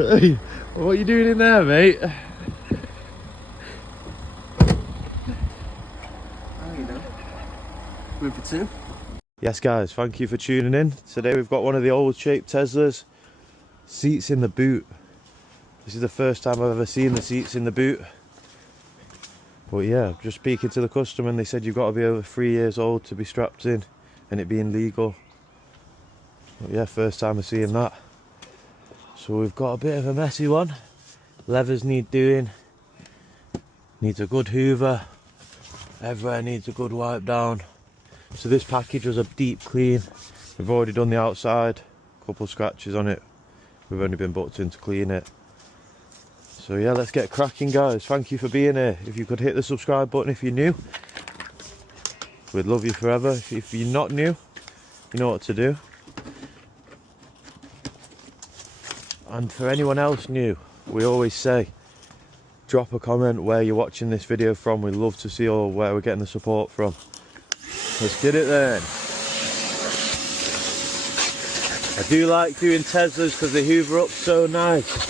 Hey, what are you doing in there, mate? How you doing? Room for two? Yes guys, thank you for tuning in. Today we've got one of the old shaped Teslas. Seats in the boot. This is the first time I've ever seen the seats in the boot. But yeah, just speaking to the customer and they said you've got to be over 3 years old to be strapped in and it being legal. But yeah, first time of seeing that. So we've got a bit of a messy one. Levers need doing. Needs a good hoover. Everywhere needs a good wipe down. So this package was a deep clean. We've already done the outside. A couple scratches on it. We've only been booked in to clean it. So yeah, let's get cracking guys. Thank you for being here. If you could hit the subscribe button if you're new. We'd love you forever. If you're not new, you know what to do. And for anyone else new, we always say, drop a comment where you're watching this video from. We'd love to see all where we're getting the support from. Let's get it then. I do like doing Teslas because they hoover up so nice.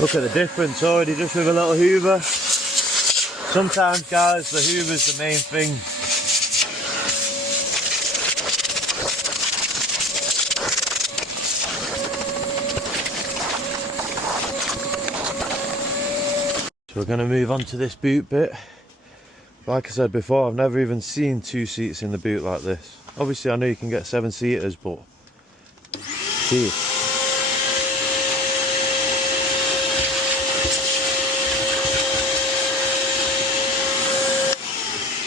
Look at the difference already just with a little hoover. Sometimes guys, the hoover's the main thing. So we're going to move on to this boot bit. Like I said before, I've never even seen 2 seats in the boot like this. Obviously I know you can get 7-seaters, but gee.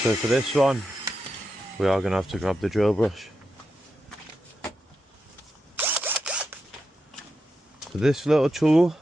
So for this one, we are going to have to grab the drill brush. For this little tool,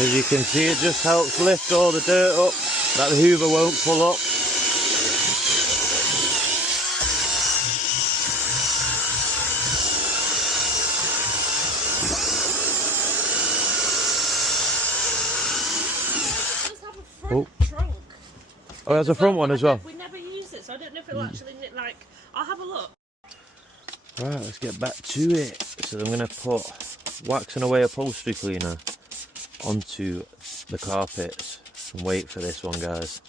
as you can see, it just helps lift all the dirt up that the hoover won't pull up. Oh, trunk. Oh, there's a front one as well. We never use it, so I don't know if it'll actually like. I'll have a look. Right, let's get back to it. So I'm going to put waxing away upholstery cleaner onto the carpets and wait for this one, guys.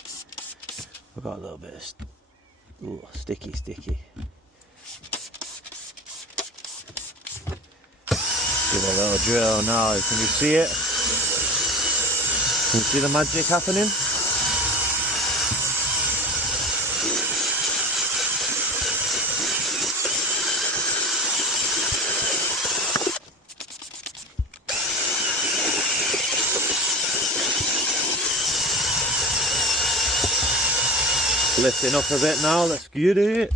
I've got a little bit of sticky. Give it a little drill now. Can you see it? Can you see the magic happening? Lifting up a bit now, let's get it.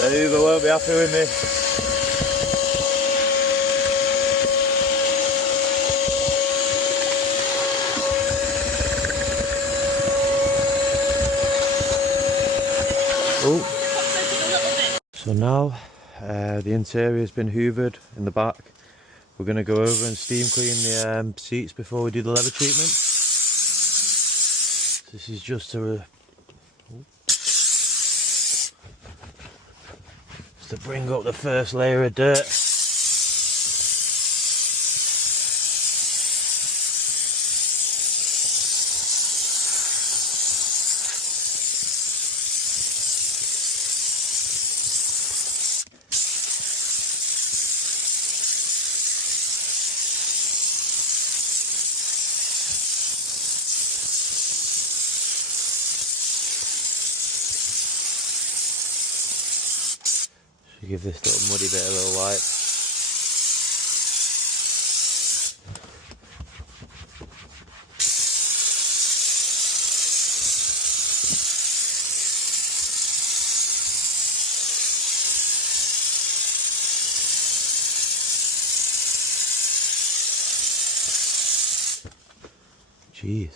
The hoover won't be happy with me. Oh. So now the interior has been hoovered in the back. We're going to go over and steam clean the seats before we do the leather treatment. This is just to bring up the first layer of dirt. Should give this little muddy bit a little wipe. Jeez.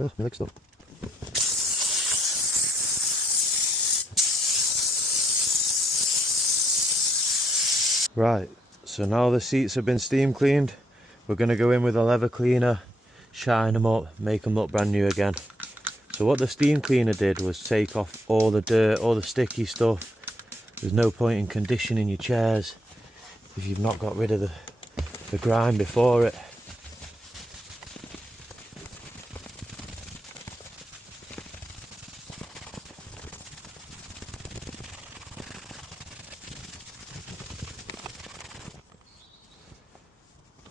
Oh, mixed up. Right, so now the seats have been steam cleaned, we're going to go in with a leather cleaner, shine them up, make them look brand new again. So what the steam cleaner did was take off all the dirt, all the sticky stuff. There's no point in conditioning your chairs if you've not got rid of the grime before it.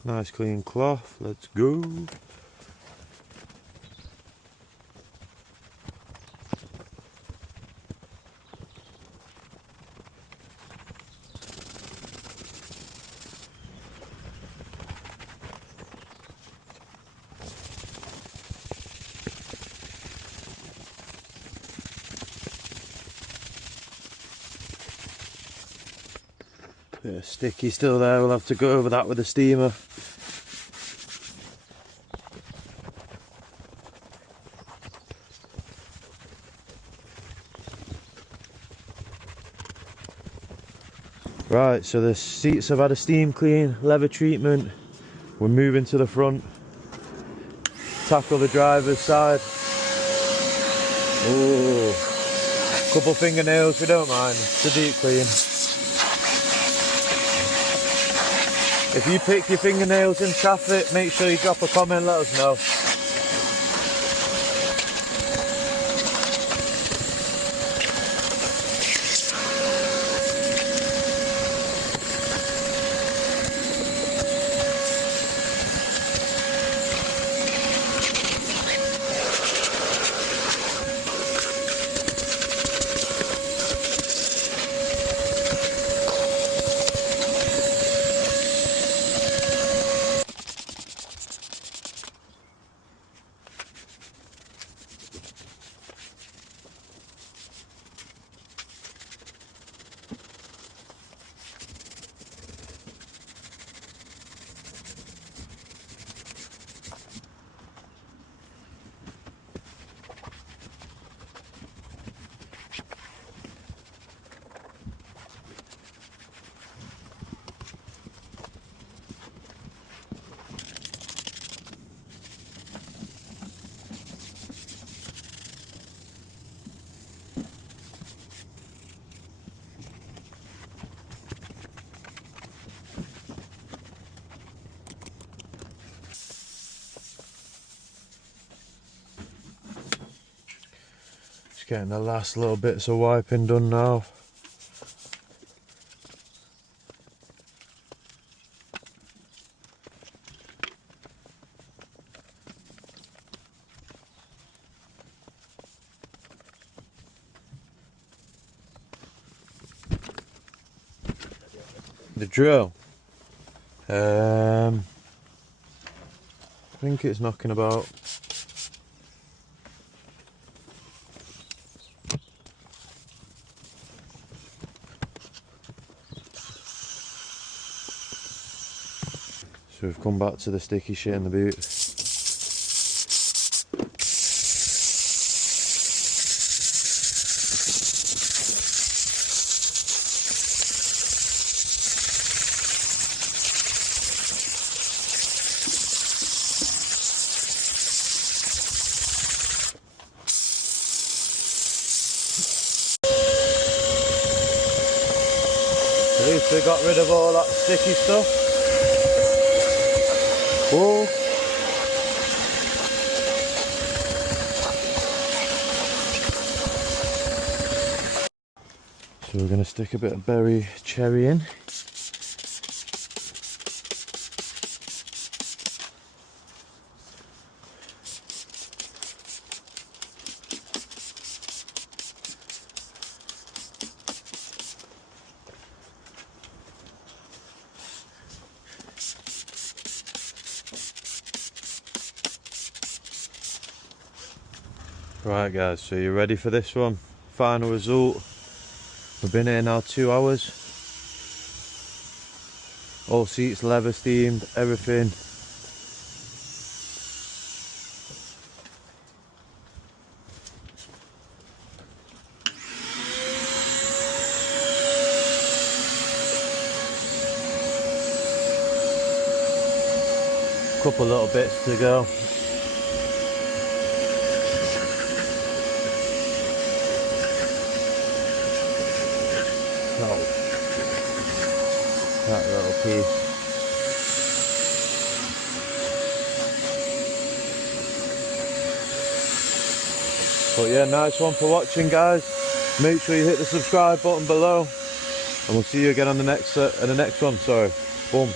Nice clean cloth, let's go. Bit of sticky still there, we'll have to go over that with a steamer. Right, so the seats have had a steam clean, leather treatment. We're moving to the front. Tackle the driver's side. Oh, couple fingernails, we don't mind. It's a deep clean. If you pick your fingernails in traffic, make sure you drop a comment, let us know. Getting the last little bits of wiping done now. The drill. I think it's knocking about . So we've come back to the sticky shit in the boot. At least we got rid of all that sticky stuff. Whoa. So we're going to stick a bit of berry cherry in. Right guys, so you're ready for this one? Final result. We've been here now 2 hours. All seats leather steamed, everything. Couple little bits to go. Oh, that little piece. But yeah, nice one for watching guys. Make sure you hit the subscribe button below and we'll see you again on the next one. Sorry. Boom.